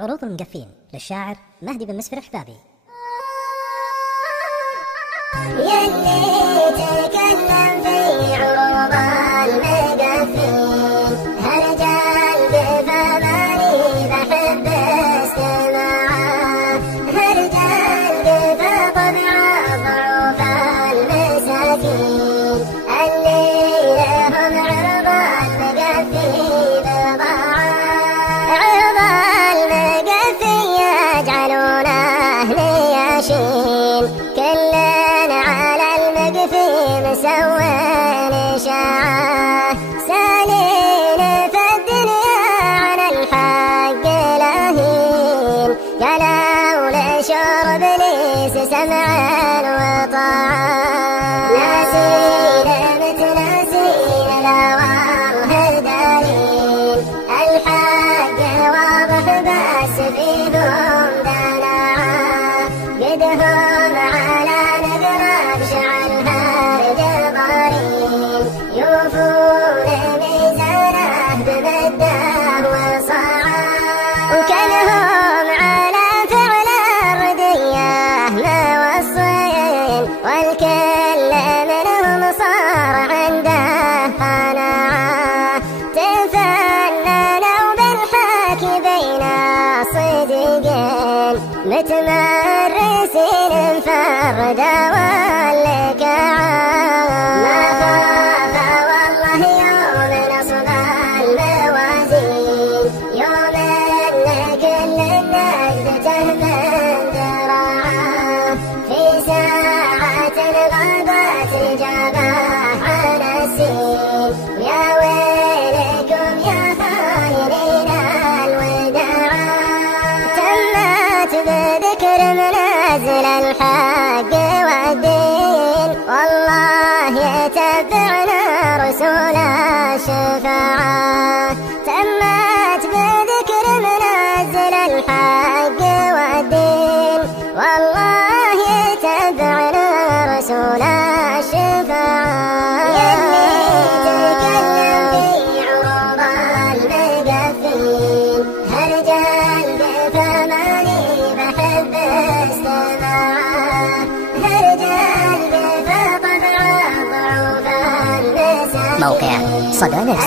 عروض المقفين للشاعر مهدي بن مسفر حبابي. يلي تكلم في عروض المقفين هرجال بفماني بحب استماعه، هرجال بفطبع ضعوف المساكين اللي لهم عرض المقفي بضاعه، عرض المقفي يجعلونه لياشين كلنا على المقفي مسوين إشاعة، سالين في الدنيا عن الحق لهين قالوا لشرب ليس سمعا وطاعة، ناسين متناسين لا والله دارين الحق واضح بس فيهم دناعة، قدهم على نقرب شعلها جبارين يوفون ميزانه بمده وصاعه، وكلهم على فعل الرديه موصين والكل منهم صار عنده قناعه، تفننوا بالحكي بين الصديقين متمرسين مفردة والكعة، ما خاف والله يوم نصب الموازين يوم ان كل النجد تهمل ذراعه، في ساعة غابت الجباه عن السين يا ويلكم يا خاينين الوداعة، تمت بذكر منازل الحق والدين والله يتبعنا رسول الشفاعة، تمت بذكر منازل الحق والدين والله يتبعنا رسول الشفاعة، يلي تكلم في عروض المقفين هرجال بفماني بحب استماعه، هرجال بفطبع ضعوف المساكين موقع صدى نت.